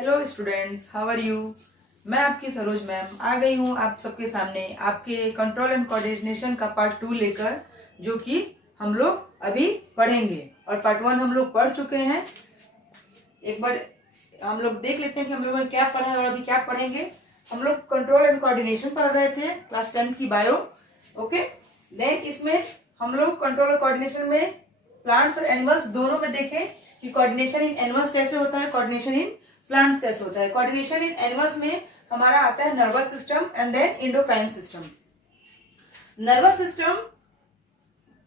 Hello students, how are you. मैं आपकी Saroj ma'am आ गई हूँ आप सबके सामने आपके कंट्रोल एंड कोऑर्डिनेशन का पार्ट 2 लेकर, जो कि हम लोग अभी पढ़ेंगे। और पार्ट 1 हम लोग पढ़ चुके हैं। एक बार हम लोग देख लेते हैं कि हम लोगों ने क्या पढ़ा है और अभी क्या पढ़ेंगे। हम लोग कंट्रोल एंड कोऑर्डिनेशन पढ़ रहे थे, क्लास 10 की बायो। ओके, देन इसमें हम लोग कंट्रोल और कोऑर्डिनेशन में प्लांट्स और एनिमल्स दोनों में देखें कि कोऑर्डिनेशन इन एनिमल्स कैसे होता है, कोऑर्डिनेशन इन प्लांट कैसे होता है। कोऑर्डिनेशन इन एनिमल्स में हमारा आता है nervous system and then endocrine system. Nervous system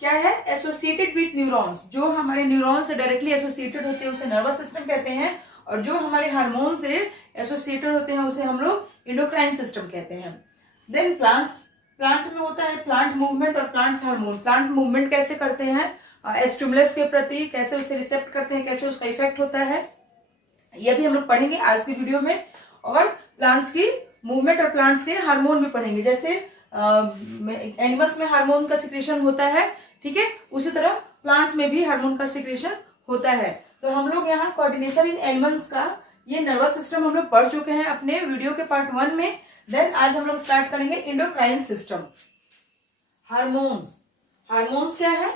क्या है? एसोसिएटेड विथ न्यूरॉन्स, जो हमारे न्यूरॉन से डायरेक्टली एसोसिएटेड होते हैं उसे नर्वस सिस्टम कहते हैं, और जो हमारे हार्मोन से एसोसिएटेड होते हैं उसे हम लोग एंडोक्राइन सिस्टम कहते हैं। देन प्लांट में होता है प्लांट मूवमेंट और प्लांट्स हार्मोन। प्लांट मूवमेंट कैसे करते हैं, स्टिमुलस के प्रति कैसे उसे रिसेप्ट करते हैं, कैसे उसका इफेक्ट होता है, ये भी हम लोग पढ़ेंगे आज की वीडियो में। और प्लांट्स की मूवमेंट और प्लांट्स के हार्मोन भी पढ़ेंगे। जैसे एनिमल्स में हार्मोन का सिक्रेशन होता है, ठीक है, उसी तरह प्लांट्स में भी हार्मोन का सिक्रेशन होता है। तो हम लोग यहाँ कोऑर्डिनेशन इन एनिमल्स का ये नर्वस सिस्टम हम लोग पढ़ चुके हैं अपने वीडियो के पार्ट 1 में। देन आज हम लोग स्टार्ट करेंगे एंडोक्राइन सिस्टम। हार्मोन्स क्या है?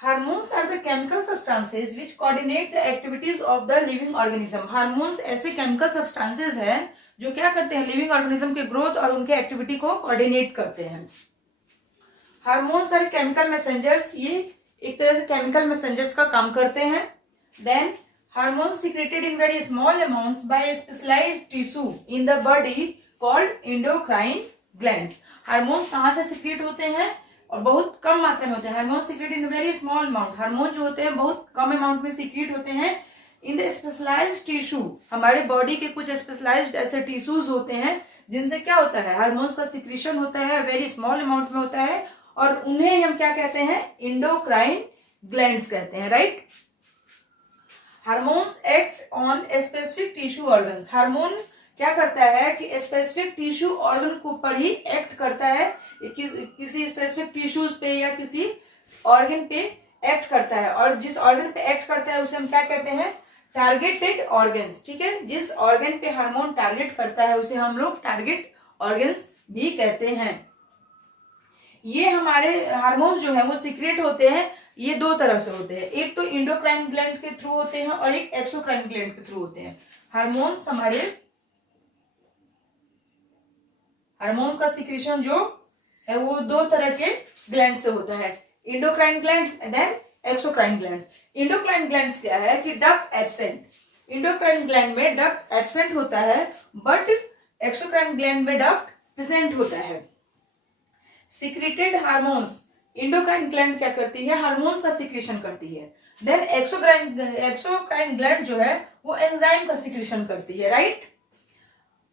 Hormones are the chemical substances which coordinate the activities of the living organism. Hormones ऐसे chemical substances हैं जो क्या करते हैं, लिविंग ऑर्गेनिज्म के ग्रोथ और उनके एक्टिविटी को कोऑर्डिनेट करते हैं। हार्मोन्स आर केमिकल मैसेंजर्स, ये एक तरह से केमिकल मैसेंजर्स का काम करते हैं। Then hormones secreted in very small amounts by specialised tissue in the body called endocrine glands. Hormones कहाँ से सीक्रेट होते हैं? और बहुत कम मात्रा में होते हैं। Hormone secret in very small amount, hormone जो होते हैं बहुत कम अमाउंट में सीक्रेट होते हैं इन द स्पेशलाइज्ड टिश्यू। हमारे बॉडी के कुछ स्पेशलाइज्ड ऐसे टिश्यूज होते हैं जिनसे क्या होता है, हार्मोन्स का सिक्रेशन होता है, वेरी स्मॉल अमाउंट में होता है, और उन्हें हम क्या कहते हैं, एंडोक्राइन ग्लैंड्स कहते हैं, right. Hormones act on specific tissue organs. Hormone क्या करता है कि स्पेसिफिक टिश्यू ऑर्गन के ऊपर ही एक्ट करता है, किसी स्पेसिफिक टिश्यूज पे या किसी ऑर्गन पे एक्ट करता है, और जिस ऑर्गन पे एक्ट करता है उसे हम क्या कहते हैं, टारगेटेड ऑर्गन्स, ठीक है। जिस ऑर्गन पे हार्मोन टारगेट करता है उसे हम लोग टारगेट ऑर्गन्स भी कहते हैं। ये हमारे हार्मोन्स जो है वो सीक्रेट होते हैं, ये दो तरह से होते हैं, एक तो एंडोक्राइन ग्लैंड के थ्रू होते हैं और एक एक्सोक्राइन ग्लैंड के थ्रू होते हैं। हार्मोन्स हार्मोन्स का सिक्रेशन जो है वो दो तरह के ग्लैंड से होता है, endocrine gland then exocrine gland. Endocrine gland क्या है कि डक्ट एब्सेंट, एंडोक्राइन ग्लैंड में डक्ट एब्सेंट होता है, बट एक्सोक्राइन ग्लैंड में डक्ट प्रेजेंट होता है। सीक्रेटेड हार्मोन्स, एंडोक्राइन ग्लैंड क्या करती है, हार्मोन्स का सिक्रेशन करती है। देन एक्सोक्राइन ग्लैंड जो है वो एंजाइम का सिक्रेशन करती है, right.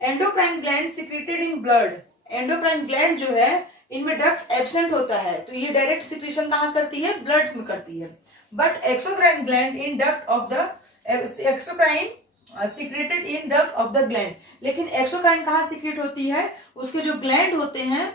Endocrine gland secreted in blood, endocrine gland जो है इनमें डक्ट एब्सेंट होता है, तो ये डायरेक्ट सिक्रेशन कहाँ करती है, ब्लड में करती है। But exocrine gland in duct of the exocrine secreted in duct of the gland. लेकिन एक्सोक्राइन कहाँ सीक्रेट होती है, उसके जो ग्लैंड होते हैं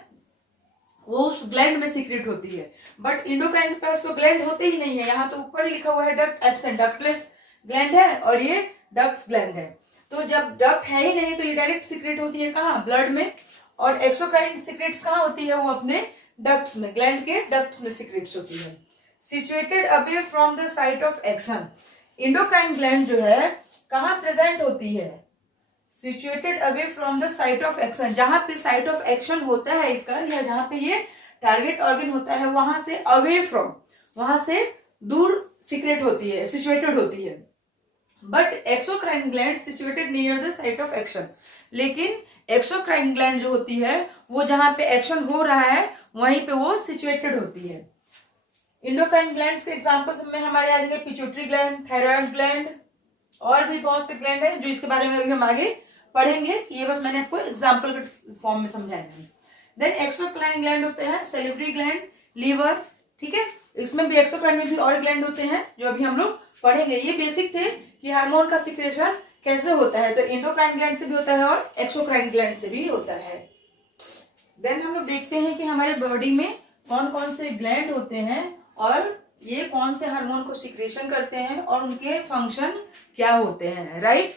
वो उस ग्लैंड में सीक्रेट होती है, बट एंडोक्राइन के पास तो ग्लैंड होते ही नहीं है। यहाँ तो ऊपर ही लिखा हुआ है डक्ट एब्सेंट, डक्टलेस ग्लैंड है और ये डक्ट ग्लैंड है। तो जब डक्ट है ही नहीं तो ये डायरेक्ट सीक्रेट होती है कहाँ, ब्लड में, और एक्सोक्राइन सीक्रेट्स कहाँ होती है, वो अपने डक्ट्स में, ग्लैंड के डक्ट्स में सीक्रेट्स होती है। Situated away from the site of action, endocrine gland जो है कहाँ प्रेजेंट होती है, situated away from the site of action, जहां पे साइट ऑफ एक्शन होता है इसका, या जहां पे ये टारगेट ऑर्गन होता है वहां से अवे फ्रॉम, वहां से दूर सीक्रेट होती है, सिचुएटेड होती है। But exocrine gland situated near the site of action, लेकिन एक्सोक्राइन ग्लैंड जो होती है वो जहां पे एक्शन हो रहा है वहीं पे वो सिचुएटेड होती है। एंडोक्राइन ग्लैंड्स के एग्जांपल्स में हमारे आ जाएंगे पिट्यूटरी ग्लैंड, थायराइड ग्लैंड, और भी बहुत से ग्लैंड है जो इसके बारे में अभी हम आगे पढ़ेंगे। ये बस मैंने आपको एग्जांपल के फॉर्म में समझाया है। देन एक्सोक्राइन ग्लैंड होते हैं सैलिवरी ग्लैंड, लीवर, ठीक है, इसमें भी एक्सोक्राइन में भी और ग्लैंड होते हैं जो अभी हम लोग पढ़ेंगे। ये बेसिक थे कि हार्मोन का सिक्रेशन कैसे होता है, तो एंडोक्राइन ग्लैंड से भी होता है और एक्सोक्राइन ग्लैंड से भी होता है। देन हम लोग देखते हैं कि हमारे बॉडी में कौन कौन से ग्लैंड होते हैं और ये कौन से हार्मोन को सिक्रेशन करते हैं और उनके फंक्शन क्या होते हैं, right.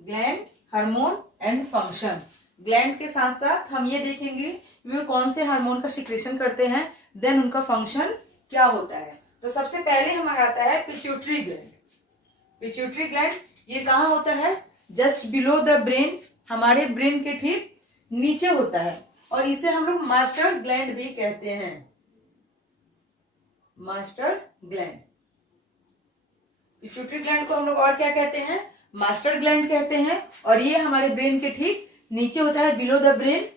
Gland, hormone and function. Gland के साथ साथ हम ये देखेंगे वे कौन से हार्मोन का सिक्रेशन करते हैं, देन उनका फंक्शन क्या होता है। तो सबसे पहले हमारा आता है पिट्यूटरी ग्लैंड। पिट्यूटरी ग्लैंड ये कहाँ होता है? जस्ट बिलो द ब्रेन, हमारे ब्रेन के ठीक नीचे होता है, और इसे हम लोग मास्टर ग्लैंड भी कहते हैं। मास्टर ग्लैंड, पिट्यूटरी ग्लैंड को हम लोग और क्या कहते हैं? मास्टर ग्लैंड कहते हैं। और ये हमारे ब्रेन के ठीक नीचे होता है, बिलो द ब्रेन।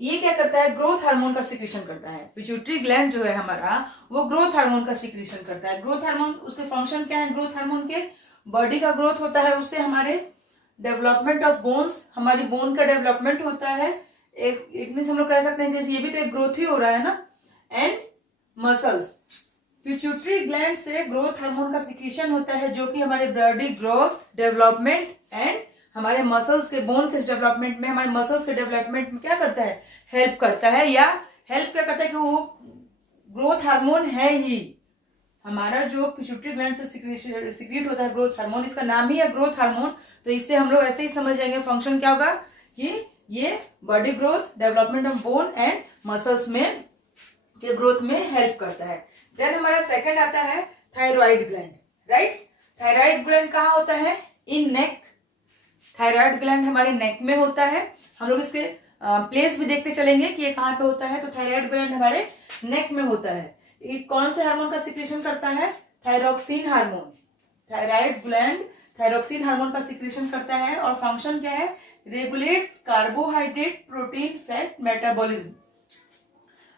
ये क्या करता है? ग्रोथ हार्मोन का सिक्रेशन करता है। पिट्यूटरी ग्लैंड जो है हमारा, वो ग्रोथ हार्मोन का सिक्रेशन करता है। ग्रोथ हार्मोन, उसके फंक्शन क्या है ग्रोथ हार्मोन के? बॉडी का ग्रोथ होता है, उससे हमारे डेवलपमेंट ऑफ बोन्स, हमारी बोन का डेवलपमेंट होता है। एक इट मीन्स हम लोग कह सकते हैं जैसे ये भी तो एक ग्रोथ ही हो रहा है ना। एंड मसल्स, पिट्यूटरी ग्लैंड से ग्रोथ हार्मोन का सिक्रेशन होता है, जो कि हमारे बॉडी ग्रोथ, डेवलपमेंट एंड हमारे मसल्स के, बोन के डेवलपमेंट में, हमारे मसल्स के डेवलपमेंट में क्या करता है? हेल्प करता है। या हेल्प क्या करता है कि वो ग्रोथ हार्मोन है ही हमारा, जो पिट्यूटरी ग्लैंड से सिक्रेट होता है ग्रोथ हार्मोन, इसका नाम ही है ग्रोथ हार्मोन। तो इससे हम लोग ऐसे ही समझ जाएंगे फंक्शन क्या होगा कि ये body growth, development of bone and muscles में के ग्रोथ में हेल्प करता है। देन हमारा सेकंड आता है thyroid gland, right. Thyroid gland कहाँ होता है? इन नेक। थायराइड ग्लैंड हमारे नेक में होता है। हम लोग इसके प्लेस भी देखते चलेंगे कि ये कहाँ पे होता है। तो थायराइड ग्लैंड हमारे नेक में होता है। ये कौन से हार्मोन का सिक्रेशन करता है? Thyroxine hormone. Thyroid gland thyroxine hormone का सिक्रेशन करता है, और फंक्शन क्या है? Regulates carbohydrate, protein, fat metabolism.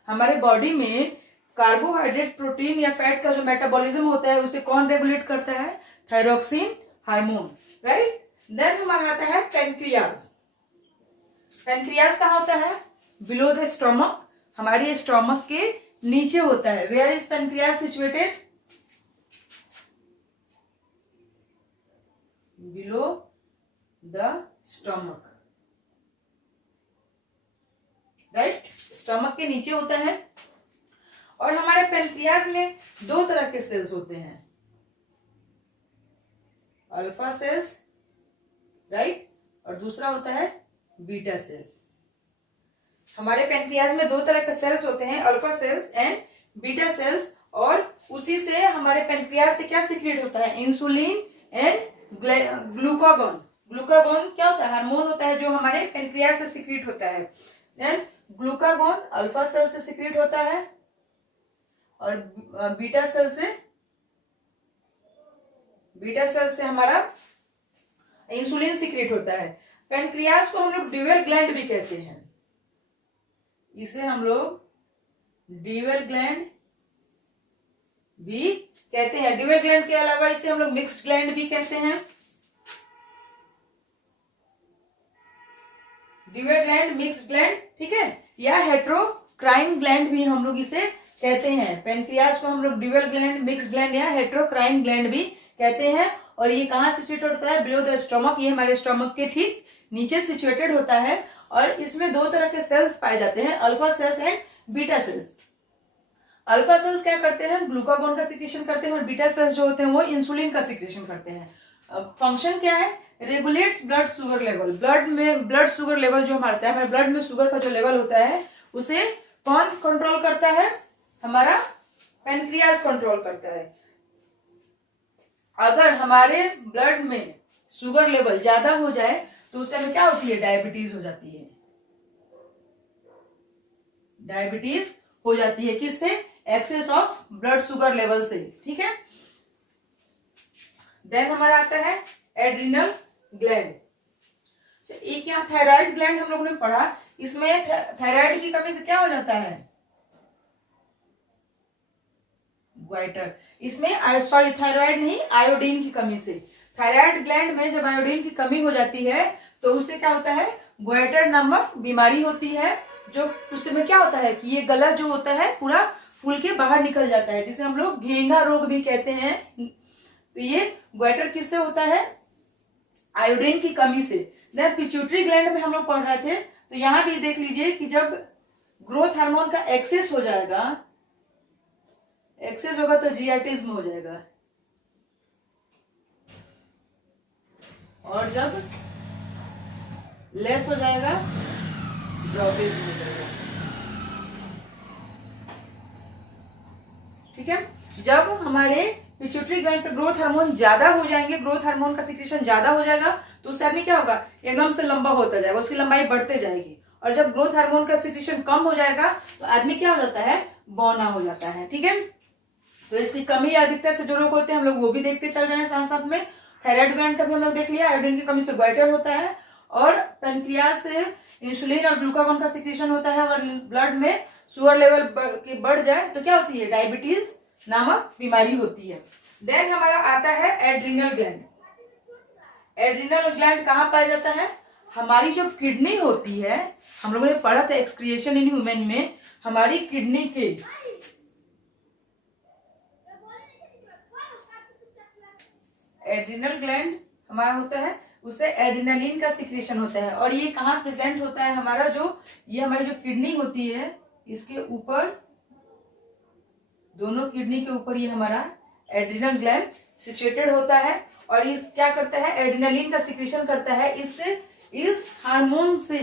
हमारे बॉडी में कार्बोहाइड्रेट, प्रोटीन या फैट का जो मेटाबॉलिज्म होता है, उसे कौन रेगुलेट करता है? Thyroxine hormone, right. देन हमारा आता है पेनक्रियाज। पेनक्रियाज कहाँ होता है? बिलो द स्टोमक, हमारे स्टोमक के नीचे होता है। Where is pancreas situated? Below the stomach, right. Stomach के नीचे होता है। और हमारे पेनक्रियाज में दो तरह के सेल्स होते हैं, अल्फा सेल्स, राइट, और दूसरा होता है बीटा सेल्स। हमारे पेनक्रियाज में दो तरह के सेल्स होते हैं, alpha cells and beta cells. और उसी से हमारे पेनक्रियाज से क्या सीक्रेट होता है? Insulin and glucagon. ग्लूकागॉन क्या होता है? हार्मोन होता है जो हमारे पेनक्रियाज से सीक्रेट होता है। देन ग्लूकागॉन अल्फा सेल से सीक्रेट होता है, और बीटा सेल से हमारा इंसुलिन सीक्रेट होता है। पेनक्रियाज को हम लोग ड्यूअल ग्लैंड भी कहते हैं। इसे हम लोग ड्यूअल ग्लैंड भी कहते हैं। ड्यूअल ग्लैंड के अलावा इसे हम लोग मिक्स्ड ग्लैंड भी कहते हैं। ड्यूअल ग्लैंड, मिक्स्ड ग्लैंड, ठीक है, या हेट्रोक्राइन ग्लैंड भी हम लोग इसे कहते हैं। पेनक्रियाज को हम लोग ड्यूअल ग्लैंड, मिक्स्ड ग्लैंड या हेट्रोक्राइन ग्लैंड भी कहते हैं। और ये कहाँ सिचुएटेड होता है? बिलो द स्टोमक, ये हमारे स्टोमक के ठीक नीचे सिचुएटेड होता है। और इसमें दो तरह के सेल्स पाए जाते हैं, alpha cells and beta cells. Alpha cells क्या करते हैं? ग्लूकागॉन का सिक्रेशन करते हैं, और बीटा सेल्स जो होते हैं वो इंसुलिन का सिक्रेशन करते हैं। फंक्शन क्या है? Regulates blood sugar level. Blood sugar level जो हमारा है, हमारे ब्लड में शुगर का जो लेवल होता है, उसे कौन कंट्रोल करता है? हमारा पेनक्रियाज कंट्रोल करता है। अगर हमारे ब्लड में शुगर लेवल ज्यादा हो जाए तो उससे हमें क्या होती है? डायबिटीज हो जाती है। डायबिटीज हो जाती है किससे? Excess of blood sugar level से, ठीक है। देन हमारा आता है एड्रिनल ग्लैंड। एक यहाँ थायराइड ग्लैंड हम लोगों ने पढ़ा, इसमें थायराइड की कमी से क्या हो जाता है? ग्वाइटर। इसमें सॉरी थायराइड नहीं, आयोडीन की कमी से। थायराइड ग्लैंड में जब आयोडीन की कमी हो जाती है तो उससे क्या होता है? ग्वाइटर नामक बीमारी होती है, जो उससे में क्या होता है कि ये गला जो होता है पूरा फूल के बाहर निकल जाता है, जिसे हम लोग घेंगा रोग भी कहते हैं। तो ये ग्वाइटर किससे होता है? आयोडीन की कमी से। देन पिट्यूटरी ग्लैंड में हम लोग पढ़ रहे थे, तो यहां भी देख लीजिए कि जब ग्रोथ हार्मोन का एक्सेस हो जाएगा, एक्सेस होगा तो जियाटिज्म हो जाएगा। और जब लेस हो जाएगा ड्रॉपेज हो जाएगा। ठीक है, जब हमारे पिट्यूटरी ग्लैंड से ग्रोथ हार्मोन ज्यादा हो जाएंगे, ग्रोथ हार्मोन का सिक्रीशन ज्यादा हो जाएगा, तो उससे आदमी क्या होगा, एकदम से लंबा होता जाएगा, उसकी लंबाई बढ़ते जाएगी। और जब ग्रोथ हार्मोन का सिक्रीशन कम हो जाएगा तो आदमी क्या हो जाता है, बौना हो जाता है। ठीक है, तो इसकी कमी अधिकतर से जो लोग होते हैं हम लोग वो भी देखते चल रहे हैं साथ साथ में। थायराइड ग्लैंड का भी हम लोग देख लिया, आयोडीन की कमी से गोइटर होता है, और पेनक्रियास से इंसुलिन और ग्लूकागॉन का सिक्रीशन होता है। अगर ब्लड में शुगर लेवल बढ़ जाए तो क्या होती है, डायबिटीज नामक बीमारी होती है। देन हमारा आता है एड्रिनल ग्लैंड। एड्रिनल ग्लैंड कहाँ पाया जाता है, हमारी जो किडनी होती है, हम लोगों ने पढ़ा था एक्सक्रिएशन इन ह्यूमन में, हमारी किडनी के एड्रिनल ग्लैंड हमारा होता है, उससे एड्रिनलिन का सिक्रेशन होता है। और ये कहाँ प्रेजेंट होता है, हमारा जो ये हमारी जो किडनी होती है इसके ऊपर, दोनों किडनी के ऊपर ये हमारा एड्रिनल ग्लैंड सिचुएटेड होता है। और ये क्या करता है, एड्रिनलिन का सिक्रेशन करता है। इससे इस हार्मोन से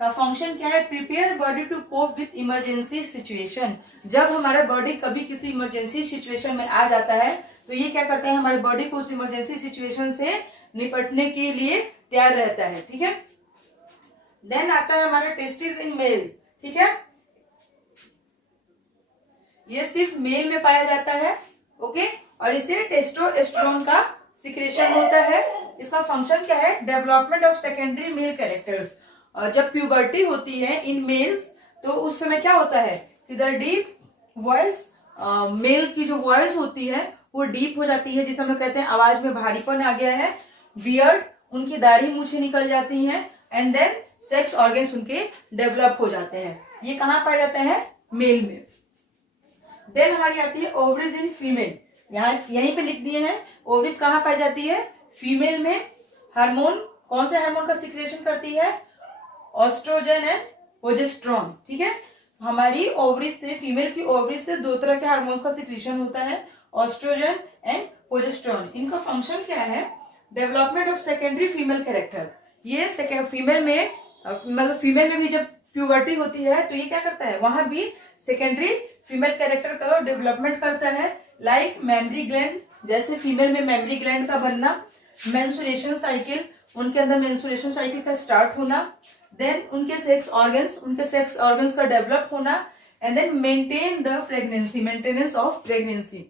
का फंक्शन क्या है, prepare body to cope with emergency situation. जब हमारा बॉडी कभी किसी इमरजेंसी सिचुएशन में आ जाता है तो ये क्या करता है, हमारे बॉडी को उस इमरजेंसी सिचुएशन से निपटने के लिए तैयार रहता है। ठीक है, देन आता है हमारा टेस्टिस इन मेल। ठीक है, ये सिर्फ मेल में पाया जाता है। ओके, और इसे टेस्टोस्टेरोन का सिक्रेशन होता है। इसका फंक्शन क्या है, development of secondary male characters. जब प्यूबर्टी होती है इन मेल्स तो उस समय क्या होता है, द डीप वॉइस, मेल की जो वॉइस होती है वो डीप हो जाती है, जिसे हम लोग कहते हैं आवाज में भारीपन आ गया है। बियर्ड, उनकी दाढ़ी मूछें निकल जाती हैं, एंड देन सेक्स ऑर्गन्स उनके डेवलप हो जाते हैं। ये कहाँ पाए जाते हैं, मेल में। देन हमारी आती है ओवरीज इन फीमेल। यहाँ यहीं पे लिख दिए हैं, ओवरीज कहाँ पाई जाती है, फीमेल में। हार्मोन, कौन से हार्मोन का सिक्रेशन करती है, ऑस्ट्रोजन एंड प्रोजेस्टेरोन। ठीक है, हमारी ओवरीज से, फीमेल की ओवरीज से दो तरह के हार्मोन्स का सिक्रेशन होता है, ऑस्ट्रोजन एंड प्रोजेस्टेरोन। इनका फंक्शन क्या है, development of secondary female character. ये सेकेंड फीमेल में, मतलब फीमेल में भी जब प्यूबर्टी होती है तो ये क्या करता है, वहां भी सेकेंडरी फीमेल कैरेक्टर का डेवलपमेंट करता है। लाइक मेमरी ग्लैंड, जैसे फीमेल में मेमरी ग्लैंड का बनना, मेंस्ट्रुएशन साइकिल, उनके अंदर मेंस्ट्रुएशन साइकिल का स्टार्ट होना, देन उनके सेक्स ऑर्गन्स का डेवलप होना, and then maintain the pregnancy, maintenance of pregnancy.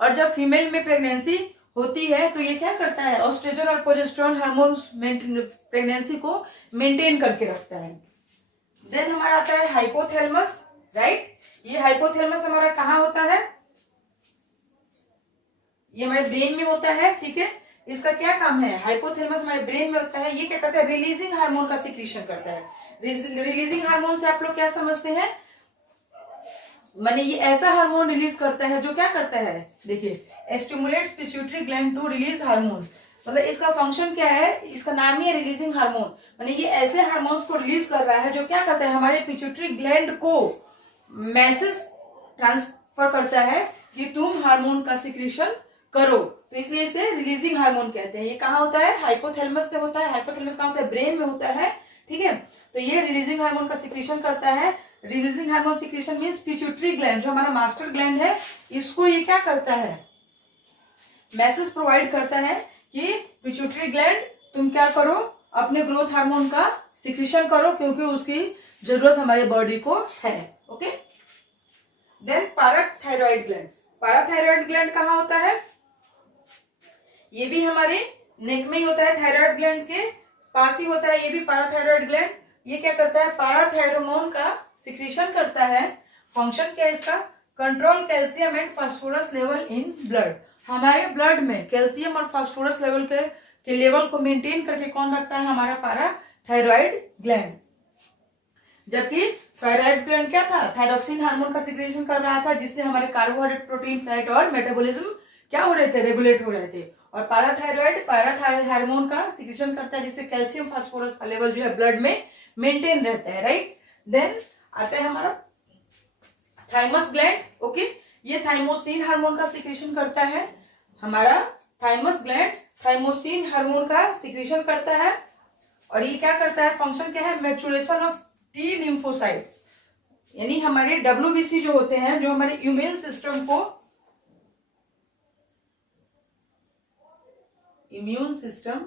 और जब फीमेल में प्रेगनेंसी होती है तो ये क्या करता है, ऑस्ट्रोजन और प्रोजेस्टेरोन हार्मोन प्रेगनेंसी को मेंटेन करके रखता है। देन हमारा आता है हाइपोथैलेमस। राइट, ये हाइपोथैलेमस हमारा कहाँ होता है, ये हमारे ब्रेन में होता है। ठीक है, इसका क्या काम है, हाइपोथैलेमस हमारे ब्रेन में होता है। ये क्या करता है, रिलीजिंग हार्मोन का सिक्रीशन करता है। रिलीजिंग हार्मोन से आप लोग क्या समझते हैं, माने ये ऐसा हार्मोन रिलीज करता है जो क्या करता है, देखिए, stimulates pituitary gland to release hormones. मतलब इसका फंक्शन क्या है, इसका नाम ही है रिलीजिंग हार्मोन। माने ये ऐसे हार्मोन्स को रिलीज कर रहा है जो क्या करता है, हमारे पिट्यूटरी ग्लैंड को मैसेज ट्रांसफर करता है कि तुम हार्मोन का सिक्रीशन करो, तो इसलिए इसे रिलीजिंग हार्मोन कहते हैं। ये कहाँ होता है, हाइपोथैलेमस से होता है। हाइपोथैलेमस कहाँ होता है, ब्रेन में होता है। ठीक है, तो ये रिलीजिंग हार्मोन का सिक्रीशन करता है। Releasing hormone secretion means pituitary gland, जो हमारा मास्टर ग्लैंड है, इसको ये क्या करता है, मैसेज प्रोवाइड करता है कि पिट्यूटरी ग्लैंड तुम क्या करो, अपने ग्रोथ हार्मोन का सिक्रीशन करो, क्योंकि उसकी जरूरत हमारे बॉडी को है। Okay, then parathyroid gland. Parathyroid gland कहाँ होता है, ये भी हमारे नेक में ही होता है, थायराइड ग्लैंड के पास ही होता है ये भी पाराथायरॉइड ग्लैंड। ये क्या करता है, पाराथायरोमोन का सिक्रीशन करता है। फंक्शन क्या है इसका, control calcium and phosphorus level in blood. हमारे ब्लड में कैल्शियम और फास्फोरस लेवल के लेवल को मेंटेन करके कौन रखता है, हमारा पाराथायरॉइड ग्लैंड। जबकि थायराइड ग्लैंड क्या था, थायरोक्सिन हार्मोन का सिक्रेशन कर रहा था, जिससे हमारे कार्बोहाइड्रेट, प्रोटीन, फैट और मेटाबॉलिज्म क्या हो रहे थे, रेगुलेट हो रहे थे। और पाराथायरॉइड हार्मोन का सिक्रेशन करता है, जिससे कैल्शियम फास्फोरस का लेवल जो है ब्लड में मेंटेन रहता है। राइट, देन आता है हमारा थाइमस ग्लैंड। ओके, ये थाइमोसिन हार्मोन का सिक्रेशन करता है। हमारा थाइमस ग्लैंड थाइमोसिन हार्मोन का सिक्रीशन करता है और ये क्या करता है, फंक्शन क्या है, मैचुरेशन ऑफ टी लिम्फोसाइट्स, यानी हमारे WBC जो होते हैं, जो हमारे इम्यून सिस्टम,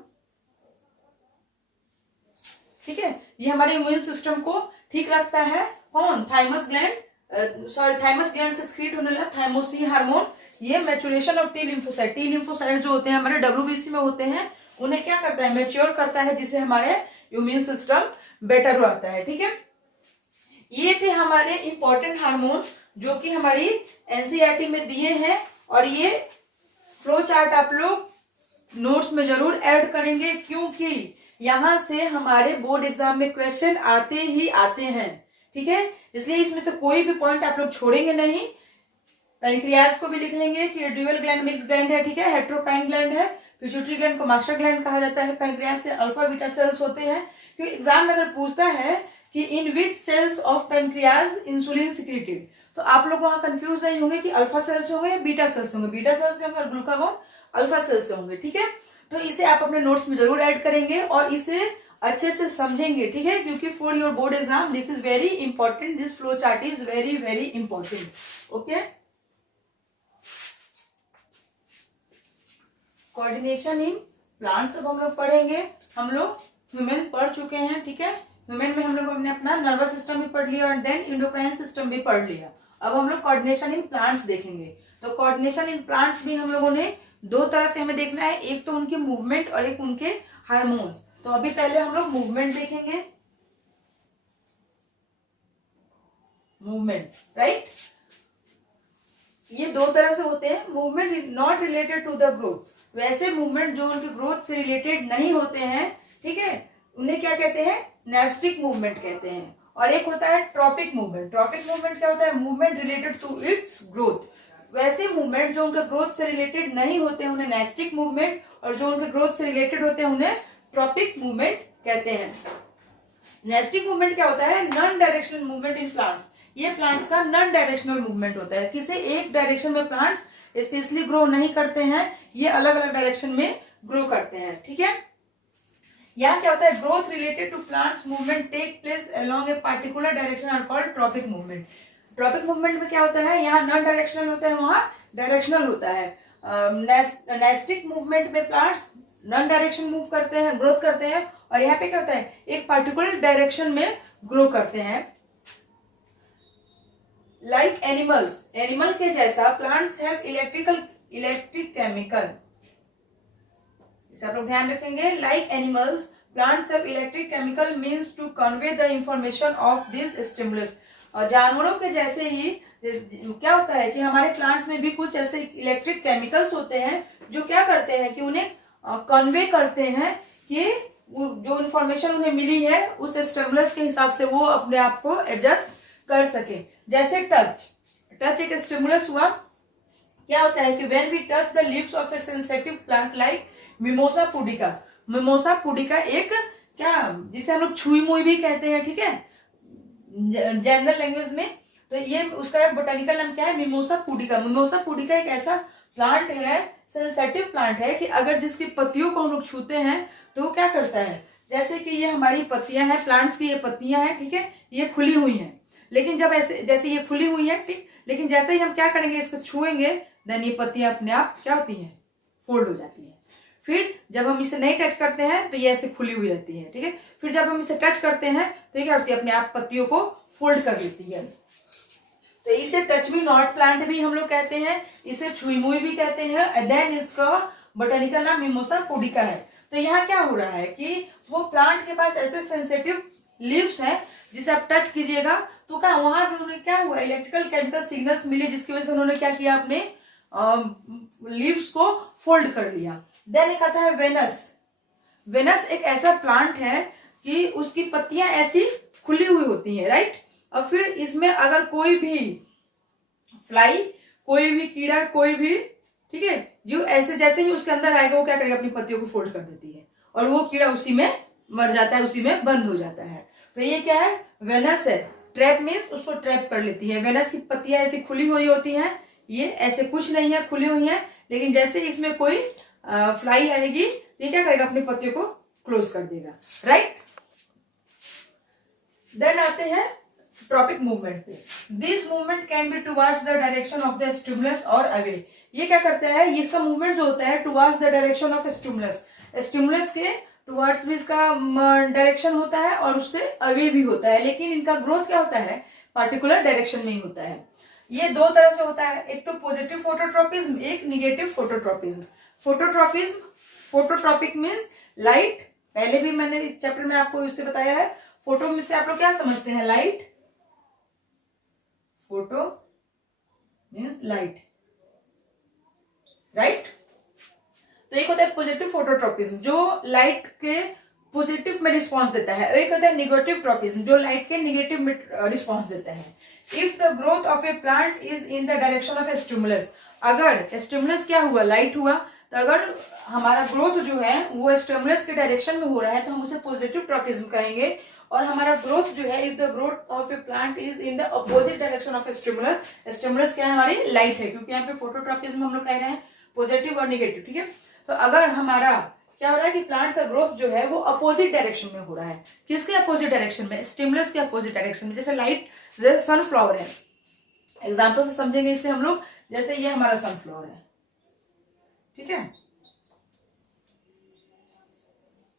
ठीक है, ये हमारे इम्यून सिस्टम को ठीक रखता है। कौन, थाइमस ग्लैंड से सक्रीट होने लगा थाइमोसिन हार्मोन। ये मैचुरेशन ऑफ टी लिम्फोसाइट जो होते हैं हमारे WBC में होते हैं, उन्हें क्या करता है, मैच्योर करता है, जिससे हमारे इम्यून सिस्टम बेटर रहता है। ठीक है, ये थे हमारे इंपॉर्टेंट हार्मोन जो कि हमारी एनसीईआरटी में दिए हैं, और ये फ्लो चार्ट आप लोग नोट्स में जरूर ऐड करेंगे, क्योंकि यहां से हमारे बोर्ड एग्जाम में क्वेश्चन आते ही आते हैं। ठीक है, इसलिए इसमें से कोई भी पॉइंट आप लोग छोड़ेंगे नहीं। पैंक्रियाज को भी लिख लेंगे कि ड्यूअल ग्लैंड, मिक्स ग्लैंड है, ठीक है, हेट्रोक्राइन ग्लैंड है। पिट्यूटरी ग्लैंड को मास्टर ग्लैंड कहा जाता है। पैंक्रियाज से अल्फा बीटा सेल्स होते हैं, क्योंकि एग्जाम में अगर पूछता है कि in which cells of pancreas insulin secreted, तो आप लोग वहां कंफ्यूज नहीं होंगे कि अल्फा सेल्स होंगे या बीटा सेल्स होंगे। बीटा सेल्स होंगे और ग्लूकागोन अल्फा सेल्स होंगे। ठीक है, तो इसे आप अपने नोट्स में जरूर ऐड करेंगे और इसे अच्छे से समझेंगे। ठीक है, क्योंकि for your board exam this is very important, this flow chart is very very important. Okay, coordination in plants अब हम लोग पढ़ेंगे। हम लोग ह्यूमन पढ़ चुके हैं। ठीक है, ह्यूमन में हम लोग ने अपना नर्वस सिस्टम भी पढ़ लिया और देन इंडोक्राइन सिस्टम भी पढ़ लिया। अब हम लोग कोऑर्डिनेशन इन प्लांट्स देखेंगे। तो कोऑर्डिनेशन इन प्लांट्स भी हम लोगों ने दो तरह से हमें देखना है, एक तो उनके मूवमेंट और एक उनके हार्मोन्स। तो अभी पहले हम लोग मूवमेंट देखेंगे। मूवमेंट, राइट, ये दो तरह से होते हैं। Movement not related to the growth, वैसे मूवमेंट जो उनके ग्रोथ से रिलेटेड नहीं होते हैं, ठीक है, उन्हें क्या कहते हैं, नेस्टिक मूवमेंट कहते हैं। और एक होता है ट्रॉपिक मूवमेंट। ट्रॉपिक मूवमेंट क्या होता है, movement related to its growth. वैसे मूवमेंट जो उनके ग्रोथ से रिलेटेड नहीं होते हैं उन्हें नेस्टिक मूवमेंट, और जो उनके ग्रोथ से रिलेटेड होते हैं उन्हें ट्रॉपिक मूवमेंट कहते हैं। नेस्टिक मूवमेंट क्या होता है, non directional movement in plants. ये प्लांट्स का नॉन डायरेक्शनल मूवमेंट होता है, किसी एक डायरेक्शन में प्लांट्स स्पेशली ग्रो नहीं करते हैं, ये अलग अलग डायरेक्शन में ग्रो करते हैं। ठीक है, यहाँ क्या होता है, growth related to plants movement take place along a particular direction are called tropic movement. Tropic movement में क्या होता है, यहाँ नॉन डायरेक्शनल होता है, वहां डायरेक्शनल होता है। नेस्टिक मूवमेंट में प्लांट्स नॉन डायरेक्शन मूव करते हैं, ग्रोथ करते हैं, और यहाँ पे क्या होता है, एक पार्टिकुलर डायरेक्शन में ग्रो करते हैं। लाइक एनिमल्स, एनिमल के जैसा प्लांट्स हैव इलेक्ट्रिक केमिकल, इसे आप लोग ध्यान रखेंगे। Like animals plants have electric chemical means to convey the information of this stimulus. और जानवरों के जैसे ही क्या होता है कि हमारे प्लांट्स में भी कुछ ऐसे इलेक्ट्रिक केमिकल्स होते हैं जो क्या करते हैं कि उन्हें कन्वे करते हैं कि जो इन्फॉर्मेशन उन्हें मिली है उस स्टिमुलस के हिसाब से वो अपने आप को एडजस्ट कर सके। जैसे टच एक स्टिमुलस हुआ। क्या होता है कि when we touch the leaves of a sensitive plant like mimosa pudica. Mimosa pudica एक क्या, जिसे हम लोग छुई मुई भी कहते हैं, ठीक है, जनरल लैंग्वेज में। तो ये उसका बोटानिकल नाम क्या है, मिमोसा पुडिका। मिमोसा पुडिका एक ऐसा प्लांट है, सेंसिटिव प्लांट है, कि अगर जिसकी पत्तियों को हम लोग छूते हैं तो वो क्या करता है, जैसे कि ये हमारी पत्तियां हैं, प्लांट्स की ये पत्तियां हैं, ठीक है, ये खुली हुई हैं, लेकिन जब ऐसे जैसे ये खुली हुई हैं, ठीक, लेकिन जैसे ही हम क्या करेंगे, इसको छुएंगे, देन ये पत्तियां अपने आप क्या होती हैं, फोल्ड हो जाती हैं। फिर जब हम इसे नहीं टच करते हैं तो ये ऐसे खुली हुई रहती है, ठीक है। फिर जब हम इसे टच करते हैं तो ये क्या होती है, अपने आप पत्तियों को फोल्ड कर लेती है। तो इसे टच मी नॉट प्लांट भी हम लोग कहते हैं, इसे छुई मुई भी कहते हैं। देन इसका बोटानिकल नाम मिमोसा पुडिका है। तो यहाँ क्या हो रहा है कि वो प्लांट के पास ऐसे सेंसिटिव लीव्स हैं जिसे आप टच कीजिएगा तो क्या वहां भी उन्हें क्या हुआ, इलेक्ट्रिकल केमिकल सिग्नल्स मिले, जिसकी वजह से उन्होंने क्या किया, अपने लीव्स को फोल्ड कर लिया। देन एक आता है वेनस। वेनस एक ऐसा प्लांट है कि उसकी पत्तियां ऐसी खुली हुई होती हैं, राइट। और फिर इसमें अगर कोई भी फ्लाई, कोई भी कीड़ा, कोई भी, ठीक है, जो ऐसे जैसे ही उसके अंदर आएगा वो क्या करेगा, अपनी पत्तियों को फोल्ड कर देती है और वो कीड़ा उसी में मर जाता है, उसी में बंद हो जाता है। तो ये क्या है, वेनस है। ट्रैप मीन्स उसको ट्रैप कर लेती है। वेनस की पत्तियां ऐसी खुली हुई होती हैं, ये ऐसे कुछ नहीं है, खुली हुई है, लेकिन जैसे इसमें कोई फ्लाई आएगी, ये क्या करेगा, अपनी पत्तियों को क्लोज कर देगा, राइट। देन आते हैं ट्रॉपिक मूवमेंट पे। This movement can be towards the direction of the stimulus और अवे। ये क्या करता है, इसका मूवमेंट जो होता है towards the direction of stimulus, stimulus के टुवर्ड्स भी इसका डायरेक्शन होता है और उससे अवे भी होता है, लेकिन इनका ग्रोथ क्या होता है, पार्टिकुलर डायरेक्शन में ही होता है। ये दो तरह से होता है, एक तो पॉजिटिव फोटोट्रोपिज्म, एक negative phototropism. Phototropism, phototropic means light, पहले भी मैंने इस चैप्टर में आपको इससे बताया है। फोटो में से आप लोग क्या समझते हैं, light, photo means light, right. तो एक होता है पॉजिटिव फोटोट्रोपिज्म जो लाइट के पॉजिटिव में रिस्पॉन्स देता है, एक होता है निगेटिव ट्रोपिज्म जो लाइट के निगेटिव में रिस्पॉन्स देता है। If the growth of A plant is in the direction of A stimulus, अगर स्टिमुलस क्या हुआ, लाइट हुआ, तो अगर हमारा ग्रोथ जो है वो स्टिमुलस के डायरेक्शन में हो रहा है तो हम उसे पॉजिटिव ट्रोपिज्म कहेंगे। और हमारा ग्रोथ जो है, if the growth of A plant is in the opposite direction of A stimulus, stimulus क्या है, हमारी लाइट है, क्योंकि यहाँ पे फोटोट्रोपिज्म हम लोग कह रहे हैं पॉजिटिव और निगेटिव, ठीक है। तो अगर हमारा क्या हो रहा है कि प्लांट का ग्रोथ जो है वो अपोजिट डायरेक्शन में हो रहा है, किसके अपोजिट डायरेक्शन में, स्टिमुलस के अपोजिट डायरेक्शन में। जैसे लाइट, जैसे सनफ्लावर है, एग्जाम्पल से समझेंगे इससे हम लोग। जैसे ये हमारा सनफ्लावर है, ठीक है,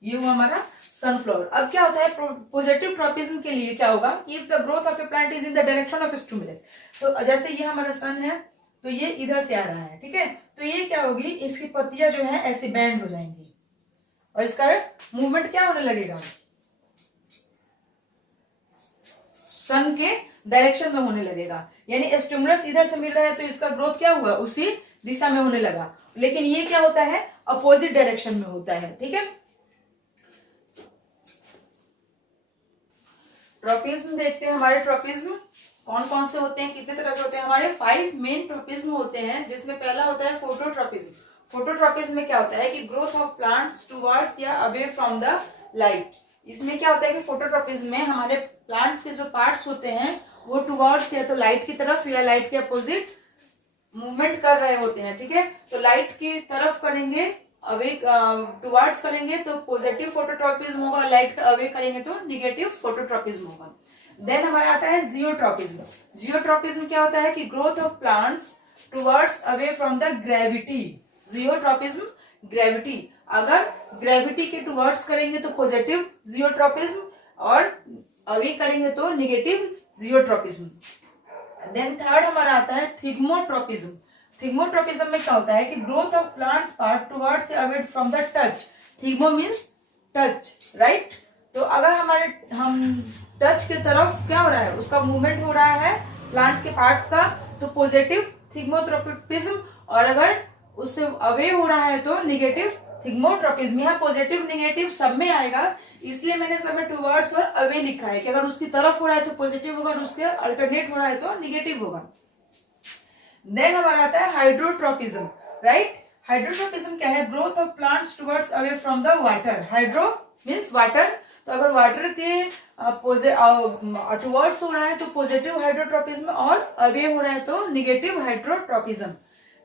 ये हुआ हमारा सनफ्लावर। अब क्या होता है, पॉजिटिव ट्रोपिज्म के लिए क्या होगा, if the growth of A plant is in the direction of stimulus, तो जैसे ये हमारा सन है तो ये इधर से आ रहा है, ठीक है, तो ये क्या होगी, इसकी पत्तियां जो है ऐसे बैंड हो जाएंगी और इसका मूवमेंट क्या होने लगेगा, सन के डायरेक्शन में होने लगेगा। यानी स्टिमुलस इधर से मिल रहा है तो इसका ग्रोथ क्या हुआ, उसी दिशा में होने लगा, लेकिन ये क्या होता है, अपोजिट डायरेक्शन में होता है, ठीक है। ट्रोपिज्म देखते हैं, हमारे ट्रोपिज्म कौन कौन से होते हैं, कितने तरह के होते हैं। हमारे 5 मेन ट्रोपिज्म होते हैं, जिसमें पहला होता है फोटोट्रोपिज्म। फोटोट्रोपिज्म में क्या होता है कि ग्रोथ ऑफ प्लांट्स टुवर्ड्स या अवे फ्रॉम द लाइट। इसमें क्या होता है कि फोटोट्रोपिज्म में हमारे प्लांट्स के जो पार्ट्स होते हैं वो टुवर्ड्स या तो लाइट की तरफ या लाइट के अपोजिट मूवमेंट कर रहे होते हैं, ठीक है। तो लाइट की तरफ करेंगे, अवे टुवर्ड्स करेंगे तो पॉजिटिव फोटोट्रोपिज्म होगा, लाइट का अवे करेंगे तो निगेटिव फोटोट्रोपिज्म होगा। देन हमारा आता है जियोट्रोपिज्म। जियोट्रोपिज्म क्या होता है कि growth of plants towards away from the gravity. Geotropism, gravity, अगर ग्रेविटी के टुवर्ड्स करेंगे तो पॉजिटिव जियोट्रोपिज्म और अवे करेंगे तो निगेटिव जियोट्रोपिज्म। देन थर्ड हमारा आता है थिग्मोट्रोपिज्म। थिग्मोट्रोपिज्म में क्या होता है कि growth of plants part towards away from the touch. Thigmo means touch, right. तो अगर हम टच की तरफ क्या हो रहा है, उसका मूवमेंट हो रहा है प्लांट के पार्ट्स का, तो पॉजिटिव थिग्मोट्रोपिज्म, और अगर उससे अवे हो रहा है तो निगेटिव थिग्मोट्रोपिज्म। यहाँ पॉजिटिव निगेटिव सब में आएगा, इसलिए मैंने सब में टुवर्ड्स और अवे लिखा है कि अगर उसकी तरफ हो रहा है तो पॉजिटिव होगा और उसके अल्टरनेट हो रहा है तो निगेटिव होगा। देन हमारा आता है हाइड्रोट्रोपिज्म, राइट। हाइड्रोट्रोपिज्म क्या है, growth of plants towards away from the water. Hydro means water, तो अगर वाटर के टुवर्ड्स हो रहा है तो पॉजिटिव हाइड्रोट्रोपिज्म और अवे हो रहा है तो निगेटिव हाइड्रोट्रोपिज्म।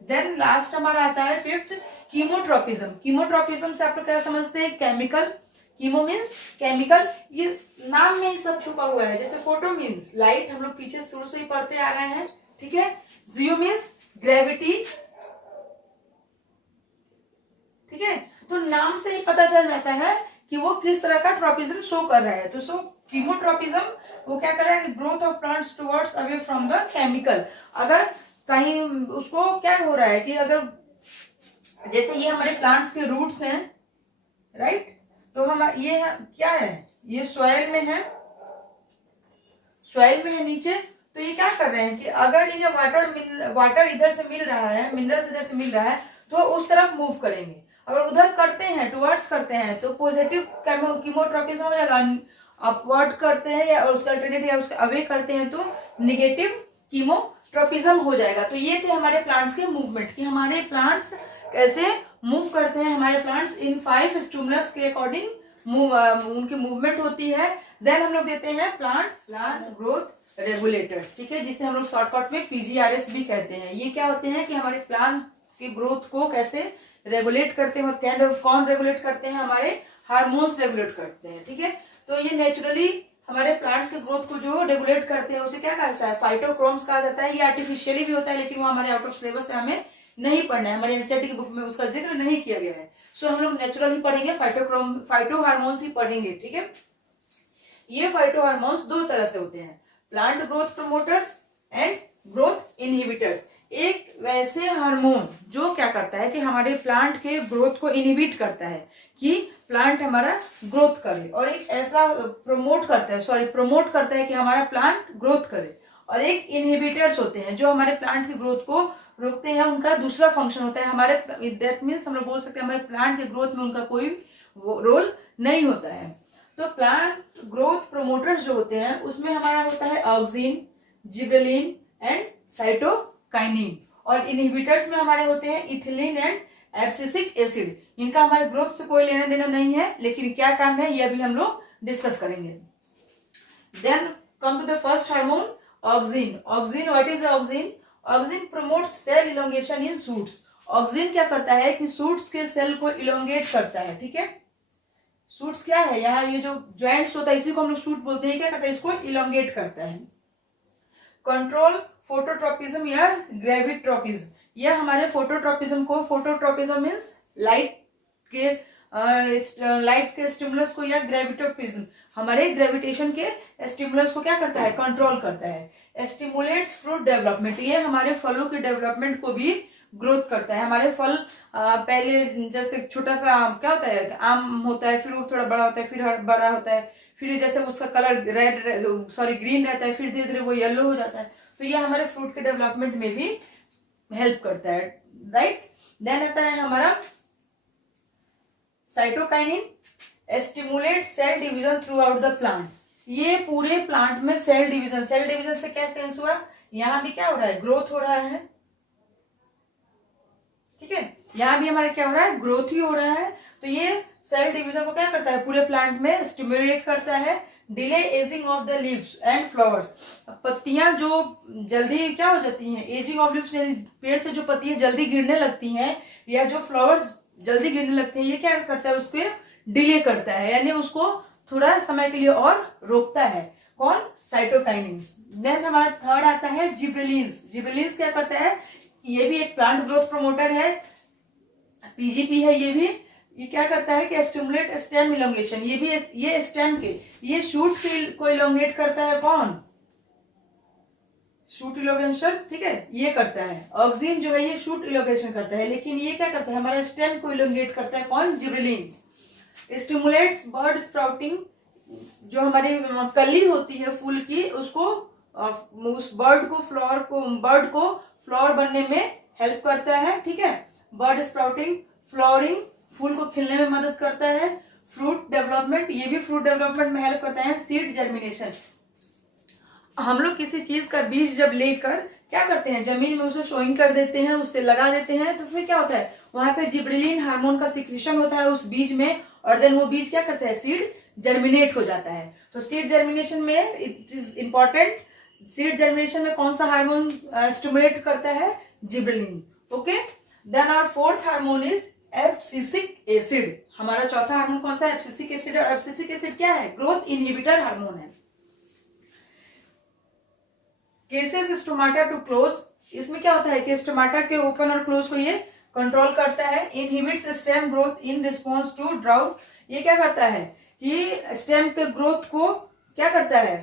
देन लास्ट हमारा आता है फिफ्थ कीमोट्रोपिज्म। कीमोट्रोपिज्म से आप लोग क्या समझते हैं, केमिकल। कीमो मीन्स केमिकल, ये नाम में ही सब छुपा हुआ है। जैसे फोटो मीन्स लाइट, हम लोग पीछे शुरू से ही पढ़ते आ रहे हैं, ठीक है। जियो मीन्स ग्रेविटी, ठीक है। तो नाम से ही पता चल जाता है कि वो किस तरह का ट्रोपिज्म शो कर रहा है। तो सो कीमोट्रोपिज्म वो क्या कर रहा है कि growth of plants towards away from the chemical. अगर कहीं उसको क्या हो रहा है कि अगर जैसे ये हमारे प्लांट्स के रूट्स हैं, राइट, तो हम ये क्या है, ये सॉइल में है, सॉइल में है नीचे, तो ये क्या कर रहे हैं कि अगर इन्हें वाटर इधर से मिल रहा है, मिनरल्स इधर से मिल रहा है, तो उस तरफ मूव करेंगे। अगर उधर करते हैं, टुवर्ड्स करते हैं, तो पॉजिटिव कीमोट्रोपिज्म हो जाएगा। अपवर्ड करते हैं या उसका अल्टरनेटिव या उसका अवे करते हैं तो निगेटिव कीमोट्रोपिज्म हो जाएगा। तो ये थे हमारे प्लांट्स के मूवमेंट, कि हमारे प्लांट्स कैसे मूव करते हैं। हमारे प्लांट्स इन 5 स्टिमुलस के अकॉर्डिंग उनकी मूवमेंट होती है। देन हम लोग देते हैं प्लांट ग्रोथ रेगुलेटर्स, ठीक है, जिसे हम लोग शॉर्टकट में PGRS भी कहते हैं। ये क्या होते हैं कि हमारे प्लांट की ग्रोथ को कैसे रेगुलेट करते हैं। और कौन रेगुलेट करते हैं? हमारे हार्मोन्स रेगुलेट करते हैं, ठीक है। तो ये नेचुरली हमारे प्लांट के ग्रोथ को जो रेगुलेट करते हैं उसे क्या कहा जाता है? फाइटोक्रोम्स कहा जाता है। ये आर्टिफिशियली भी होता है, लेकिन वो हमारे आउट ऑफ सिलेबस है, हमें नहीं पढ़ना है, हमारे एनसीईआरटी की बुक में उसका जिक्र नहीं किया गया है। सो हम लोग नेचुरल ही पढ़ेंगे, फाइटो हार्मोन्स ही पढ़ेंगे, ठीक है। ये फाइटो हार्मोन्स दो तरह से होते हैं, plant growth promoters and growth inhibitors. एक वैसे हार्मोन जो क्या करता है कि हमारे प्लांट के ग्रोथ को इनहिबिट करता है कि प्लांट हमारा ग्रोथ करे, और एक ऐसा प्रमोट करता है कि हमारा प्लांट ग्रोथ करे। और एक इनहिबिटर्स होते हैं जो हमारे प्लांट की ग्रोथ को रोकते हैं, उनका दूसरा फंक्शन होता है हमारे, दैट मीन्स हम लोग बोल सकते हैं हमारे प्लांट के ग्रोथ में उनका कोई रोल नहीं होता है। तो प्लांट ग्रोथ प्रोमोटर्स जो होते हैं उसमें हमारा होता है ऑक्सिन, जिबरेलिन एंड साइटोकाइनिन, और इनहिबिटर्स में हमारे होते हैं इथिलीन एंड एब्सिसिक एसिड। इनका हमारे ग्रोथ से कोई लेना देना नहीं है, लेकिन क्या काम है ये भी हम लोग डिस्कस करेंगे। Then come to the first hormone, auxin. Auxin, what is auxin? Auxin promotes cell elongation in shoots. Auxin क्या करता है कि शूट्स के सेल को इलोंगेट करता है, ठीक है। शूट्स क्या है? यहाँ ये जो जॉइंट्स होता है इसी को हम लोग शूट बोलते हैं, क्या करता है? इसको इलोंगेट करता है। कंट्रोल फोटोट्रोपिज्म या ग्रेविट्रोपिज्म, यह हमारे फोटोट्रोपिज्म को, फोटोट्रोपिज्म मीन्स लाइट के स्टिमुलस को, या ग्रेविट्रोपिज्म हमारे ग्रेविटेशन के स्टिमुलस को क्या करता है? कंट्रोल करता है। स्टिमुलेट्स फ्रूट डेवलपमेंट, ये हमारे फलों के डेवलपमेंट को भी ग्रोथ करता है। हमारे फल पहले जैसे छोटा सा क्या होता है, आम होता है, फिर वो थोड़ा बड़ा होता है, फिर बड़ा होता है, फिर जैसे उसका कलर ग्रीन रहता है, फिर धीरे धीरे वो येलो हो जाता है। तो ये हमारे फ्रूट के डेवलपमेंट में भी हेल्प करता है, राइट। देन आता है हमारा cytokinin, stimulate cell division throughout the plant. ये पूरे प्लांट में सेल डिवीजन से क्या सेंस हुआ? यहाँ भी क्या हो रहा है? ग्रोथ हो रहा है, ठीक है। यहाँ भी हमारा क्या हो रहा है? ग्रोथ ही हो रहा है। तो ये सेल डिवीजन को क्या करता है? पूरे प्लांट में स्टिमुलेट करता है। Delay ageing of the leaves and flowers, पत्तियां जो जल्दी क्या हो जाती हैं, एजिंग ऑफ लीव्स, पेड़ से जो पत्तियां जल्दी गिरने लगती हैं या जो फ्लावर्स जल्दी गिरने लगते हैं, ये क्या करता है? उसको डिले करता है, यानी उसको थोड़ा समय के लिए और रोकता है। कौन? साइटोकाइनिन्स। देन हमारा थर्ड आता है जिबरेलिन्स। जिबरेलिन्स क्या करता है? ये भी एक प्लांट ग्रोथ प्रोमोटर है, पीजीपी है ये क्या करता है कि स्टिमुलेट स्टेम इलोंगेशन, ये स्टेम के, ये शूट को इलोंगेट करता है। कौन? शूट इलोंगेशन, ठीक है, ये करता है। ऑक्सिन जो है ये शूट इलोंगेशन करता है, लेकिन ये क्या करता है? हमारा स्टेम को इलोंगेट करता है। कौन? जिबरेलिन्स। स्टिमुलेट्स बर्ड स्प्राउटिंग, जो हमारी कली होती है फूल की, उसको उस बर्ड को फ्लावर बनने में हेल्प करता है, ठीक है। बर्ड स्प्राउटिंग, फ्लावरिंग, फूल को खिलने में मदद करता है। फ्रूट डेवलपमेंट, ये भी फ्रूट डेवलपमेंट में हेल्प करता है। सीड जर्मिनेशन, हम लोग किसी चीज का बीज जब लेकर क्या करते हैं? जमीन में उसे सोइंग कर देते हैं, उससे लगा देते हैं, तो फिर क्या होता है? वहां पे जिब्रेलिन हार्मोन का सिक्रीशन होता है उस बीज में, और देन वो बीज क्या करता है? सीड जर्मिनेट हो जाता है। तो सीड जर्मिनेशन में it is important, seed germination में कौन सा हार्मोन स्टिमुलेट करता है? Gibberellin, okay. Then our fourth hormone is abscisic acid. हमारा चौथा हार्मोन कौन सा है? Abscisic acid. और एब्सिसिक एसिड क्या है? ग्रोथ इनहिबिटर हार्मोन है। केसेस स्टोमाटा टू क्लोज, इसमें क्या होता है कि स्टोमाटा के ओपन और क्लोज को ये कंट्रोल करता है। Inhibits stem growth in response to drought, ये क्या करता है कि स्टेम के ग्रोथ को क्या करता है?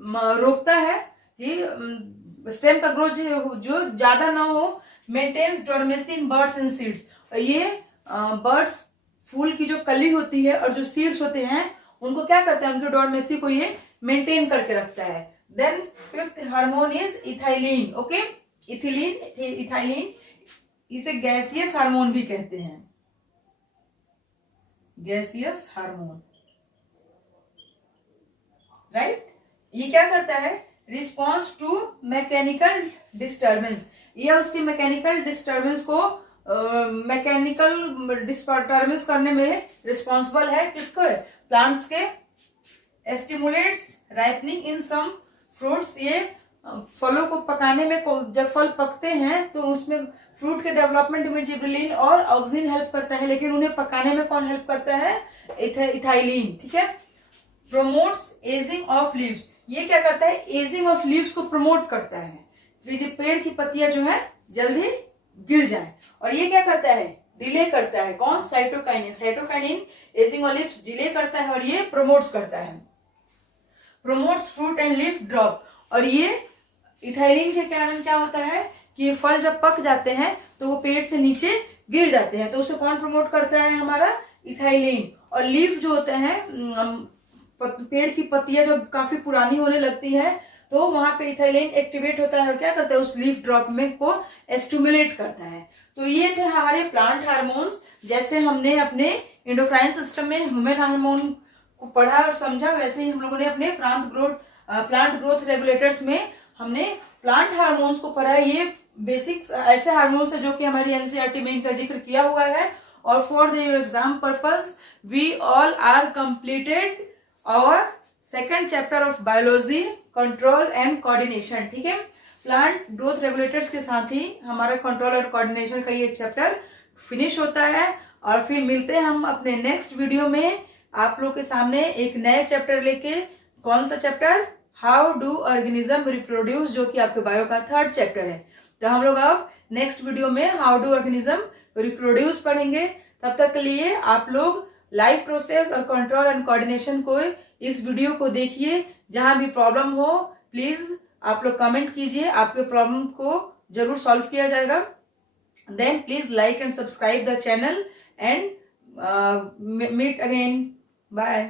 रोकता है कि स्टेम का ग्रोथ जो ज्यादा ना हो। Maintains dormancy in birds and seeds, ये बर्ड्स, फूल की जो कली होती है और जो सीड्स होते हैं उनको क्या करता है? उनकी डोर्मेसी को ये मेंटेन करके रखता है। Then fifth hormone is ethylene, okay. Ethylene, इसे गैसियस हार्मोन भी कहते हैं, गैसियस हार्मोन, राइट। ये क्या करता है? रिस्पॉन्स टू मैकेनिकल डिस्टर्बेंस, यह उसकी मैकेनिकल डिस्टर्बेंस को मैकेनिकल डिस्टर्बेंस करने में रिस्पॉन्सिबल है। किसको? प्लांट्स के। स्टिमुलेट्स राइपनिंग इन सम फ्रूट्स, ये फलों को पकाने में जब फल पकते हैं तो उसमें फ्रूट के डेवलपमेंट में जिबरेलिन और ऑक्सिन हेल्प करता है, लेकिन उन्हें पकाने में कौन हेल्प करता है? इथाइलिन। ठीक है। प्रोमोट्स एजिंग ऑफ लीव्स, ये क्या करता है? एजिंग ऑफ लीव्स को प्रमोट करता है कि जो पेड़ की पत्तियां जो है जल्दी गिर जाए। और ये क्या करता है? डिले करता है। कौन? Cytokinin. Cytokinin ageing of leaves delay करता है और ये प्रमोट्स करता है। Promotes fruit and leaf drop, और ये इथाइलिन के कारण क्या होता है कि फल जब पक जाते हैं तो वो पेड़ से नीचे गिर जाते हैं, तो उसे कौन प्रमोट करता है? हमारा इथाइलिन। और लीफ जो होते हैं, पेड़ की पत्तियां जब काफी पुरानी होने लगती हैं तो वहां पे इथाइलिन एक्टिवेट होता है और क्या करता है? उस लीफ ड्रॉप में को स्टिमुलेट करता है। तो ये थे हमारे प्लांट हार्मोन्स। जैसे हमने अपने एंडोक्राइन सिस्टम में ह्यूमन हार्मोन को पढ़ा और समझा, वैसे ही हम लोगों ने अपने प्लांट ग्रोथ रेगुलेटर्स में हमने प्लांट हार्मोन्स को पढ़ा है। ये बेसिक्स ऐसे हार्मोन्स है जो कि हमारी एनसीईआरटी में इनका जिक्र किया हुआ है। और for the exam purpose we all are completed और second chapter of biology control and coordination. ठीक है। प्लांट ग्रोथ रेगुलेटर्स के साथ ही हमारा कंट्रोल और कोऑर्डिनेशन का ये चैप्टर फिनिश होता है। और फिर मिलते हैं हम अपने नेक्स्ट वीडियो में आप लोग के सामने एक नए चैप्टर लेके। कौन सा chapter? How do organism reproduce, जो कि आपके बायो का 3rd चैप्टर है। तो हम लोग अब नेक्स्ट वीडियो में हाउ डू ऑर्गेनिज्म रिप्रोड्यूस पढ़ेंगे। तब तक के लिए आप लोग लाइफ प्रोसेस और कंट्रोल एंड कोऑर्डिनेशन को इस वीडियो को देखिए। जहां भी प्रॉब्लम हो प्लीज आप लोग कमेंट कीजिए, आपके प्रॉब्लम को जरूर सॉल्व किया जाएगा। Then please like and subscribe the channel and meet again. Bye.